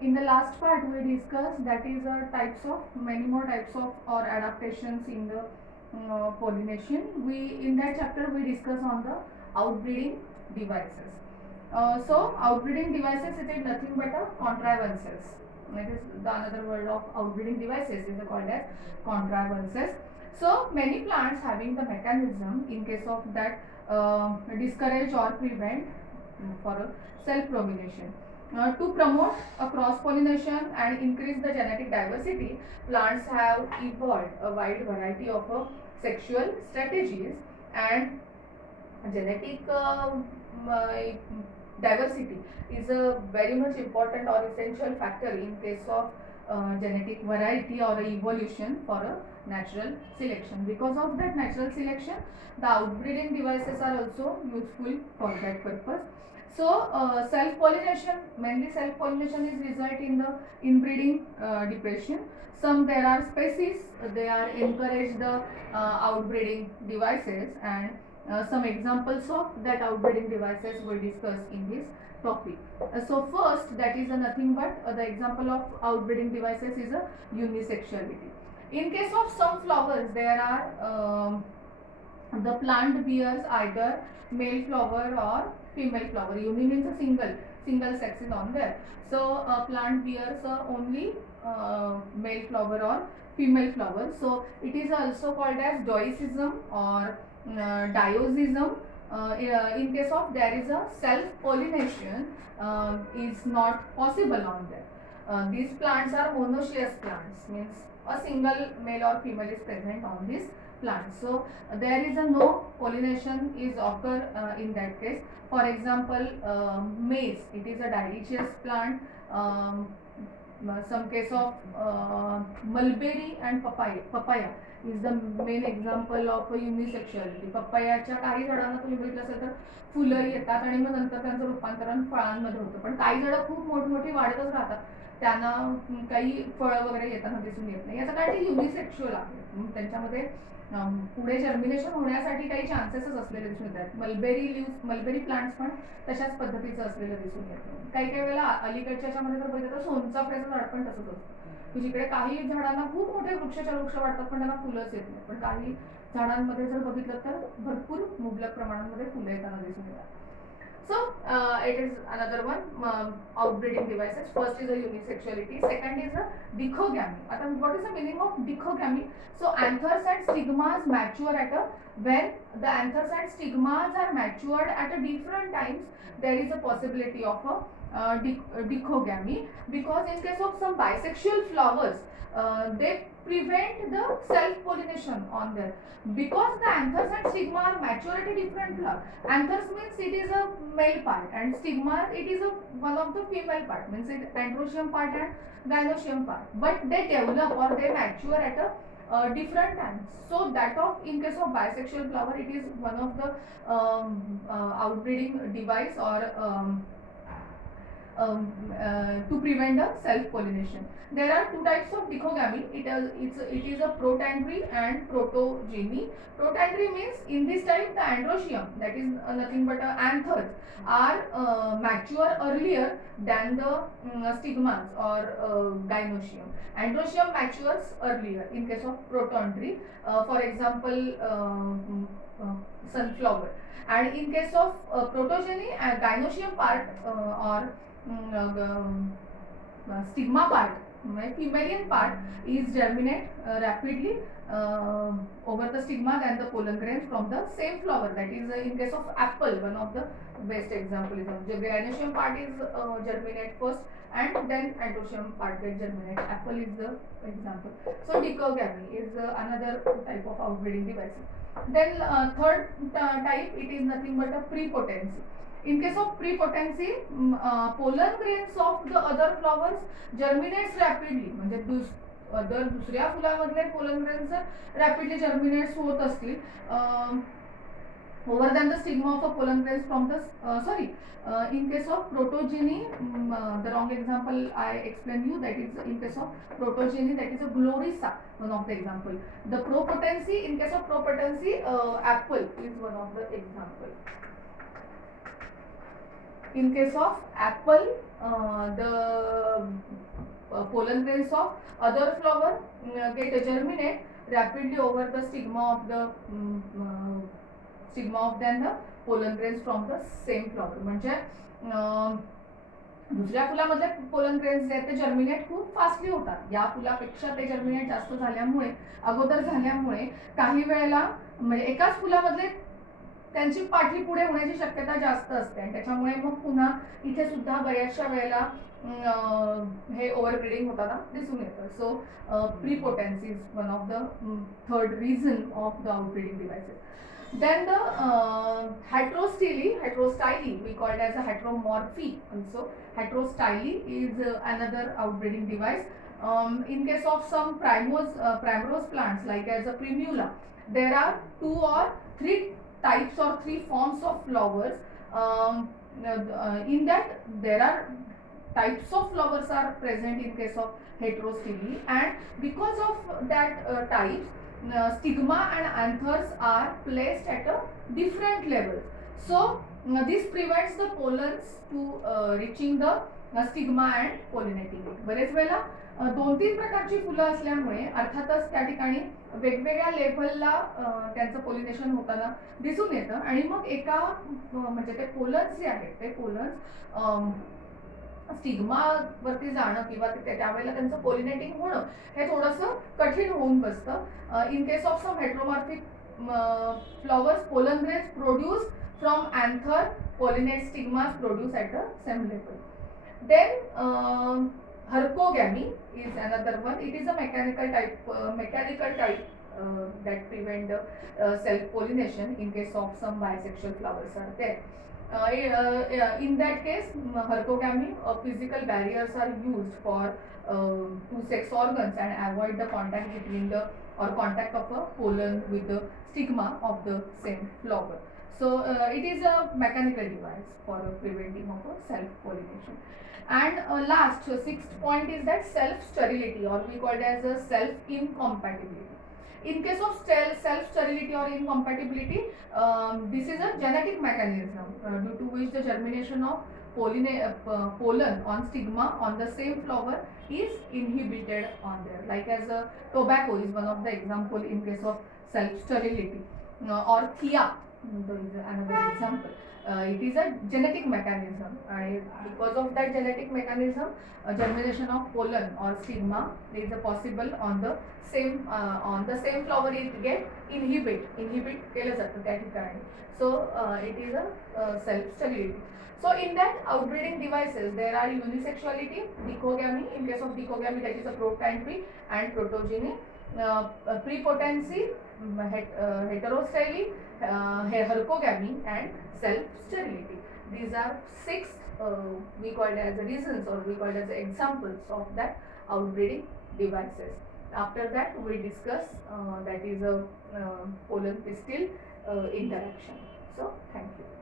in the last part we discussed that is types of many more types of or adaptations in the pollination. We in that chapter we discuss on the outbreeding devices. So outbreeding devices is nothing but a contrivances. That is the another word of outbreeding devices is called as contrivances. So many plants having the mechanism in case of that discourage or prevent for self-pollination. To promote a cross-pollination and increase the genetic diversity, plants have evolved a wide variety of sexual strategies, and genetic diversity is a very much important or essential factor in case of genetic variety or evolution for a natural selection. Because of that natural selection, the outbreeding devices are also useful for that purpose. So self-pollination, mainly self-pollination is result in the inbreeding depression. Some there are species they are encourage the outbreeding devices, and some examples of that outbreeding devices we discuss in this topic. So first, that is nothing but the example of outbreeding devices is a unisexuality. In case of some flowers, there are the plant bears either male flower or female flower. Uni means a single sex is on there. So plant bears only male flower or female flower. So it is also called as dioicism or dioicism. In case of there is a self pollination is not possible on there. These plants are monoecious plants, means a single male or female is present on this plant. So there is a no pollination is occur in that case. For example, maize, it is a dioecious plant. Some case of mulberry and papaya is the main example of unisexuality. पपयाच्या काही झाडांना तुम्ही बघितलं असेल तर फुलं येतात आणि मग नंतर त्यांचं रूपांतरण फळांमध्ये होतं, पण काही झाडं खूप मोठमोठी वाढतच राहतात, त्यांना काही फळं वगैरे येताना दिसून येत नाही. याचं कारण ते युनिसेक्शुअल आहे, त्यांच्यामध्ये पुढे जर्मिनेशन होण्यासाठी काही चान्सेसच असलेले दिसून येतात. मलबेरी प्लांट्स पण तशाच पद्धतीचं असलेलं दिसून येतं. काही काही वेळेला अलीकडच्या याच्यामध्ये जर बघितलं तर सोनचाफ्याचं झाड पण तसंच असतं की जिकडे काही झाडांना खूप मोठे वृक्ष वाढतात पण त्यांना फुलंच येत नाही, पण काही झाडांमध्ये जर बघितलं तर भरपूर मुबलक प्रमाणामध्ये फुलं येताना दिसून येतात. So it is another one outbreeding devices. First is a unisexuality. Second is a dichogamy. What is the meaning of dichogamy? So anthers and stigmas mature at a when the anthers and stigmas are matured at a different times. There is a possibility of a dichogamy, because in case of some bisexual flowers, they prevent the self-pollination on there, because the anthers and stigma are mature at a different flower. Anthers means it is a male part, and stigma it is a one of the female part, means it androecium part and gynoecium part, but they develop or they mature at a different times. So that of in case of bisexual flower, it is one of the outbreeding device or to prevent the self-pollination. There are two types of dichogamy. It is a protandry and protogeny. Protandry means in this type the androecium, that is nothing but anthers, are mature earlier than the stigmas or gynoecium. Androecium matures earlier in case of protandry. For example, sunflower. And in case of protogeny, gynoecium part or stigma part, femalian part is germinate rapidly over the stigma than the pollen grains from the same flower. That is in case of apple, one of the best example is the gynoecium part is germinate first and then androecium part get germinate. Apple is the example. So dichogamy is another type of outbreeding device. Then third type, it is nothing but a prepotency. In case of prepotency, pollen grains of the other flowers germinates rapidly. म्हणजे दुसऱ्या फुलामधले pollen grains rapidly germinates होत असतील over than the stigma of a pollen grains from the in case of protogeny, the wrong example I explained you, that is in case of protogeny, that is a glorisa, one of the example. The propotency, in case of propotency, apple is one of the example. In case of apple, the pollen grains of other flower get germinate rapidly over the stigma of the than the pollen grains from the same flower. म्हणजे दुसऱ्या फुलामधले pollen grains जे आहेत ते germinate खूप fastly होतात. या फुलापेक्षा ते germinate जास्त झाल्यामुळे, अगोदर झाल्यामुळे काही वेळेला म्हणजे एकाच फुलामधले त्यांची पाठी पुढे होण्याची शक्यता जास्त असते आणि त्याच्यामुळे मग पुन्हा इथे सुद्धा बऱ्याचशा वेळेला हे ओव्हरब्रीडिंग होताना दिसून येतं. So prepotency is one of the third reason of the outbreeding devices. Then the heterostyly, we call it as a heteromorphy also. Heterostyly is another outbreeding device. In case of some primrose plants like as a primula, there are 2 or 3 types or 3 forms of flowers. In that there are types of flowers are present in case of heterostyly, and because of that types, stigma and anthers are placed at a different levels. So this prevents the pollens to reaching the stigma and pollinating it. बरेच वेळेला 2-3 प्रकारची फुलं असल्यामुळे अर्थातच त्या ठिकाणी वेगवेगळ्या लेव्हलला त्यांचं पोलिनेशन होताना दिसून येतं आणि मग एका म्हणजे ते पोलन्स जे आहेत ते पोलन्स स्टिग्मा वरती जाणं किंवा त्यावेळेला त्यांचं पोलिनेटिंग होणं हे थोडंसं कठीण होऊन बसतं. In case of some heteromorphic flowers, pollen grains produce from anther, pollinate stigmas produce at the same level. Then hercogamy is another one. It is a mechanical type that prevent the self pollination in case of some bisexual flowers are there. In that case, hercogamy, physical barriers are used for two sex organs and avoid the contact between the contact of a pollen with the stigma of the same flower. So it is a mechanical device for preventing of a self pollination. And last, sixth point is that self sterility, or we call it as a self incompatibility. In case of self sterility or incompatibility, this is a genetic mechanism due to which the germination of pollen on stigma on the same flower is inhibited on there. Like as tobacco is one of the example in case of self sterility, or thea is another example. It is a genetic mechanism, and because of that genetic mechanism, germination of pollen or stigma is possible on the same flower. It get inhibit केलं जातं त्या ठिकाणी. So it is a self sterility. So in that outbreeding devices there are unisexuality, dichogamy. In case of dichogamy, that is a protantry and protogeny, prepotency, heterostyly, hercogamy, and self sterility. These are 6 we call it as reasons, or we call it as examples of that outbreeding devices. After that we discuss that is a pollen pistil interaction. So thank you.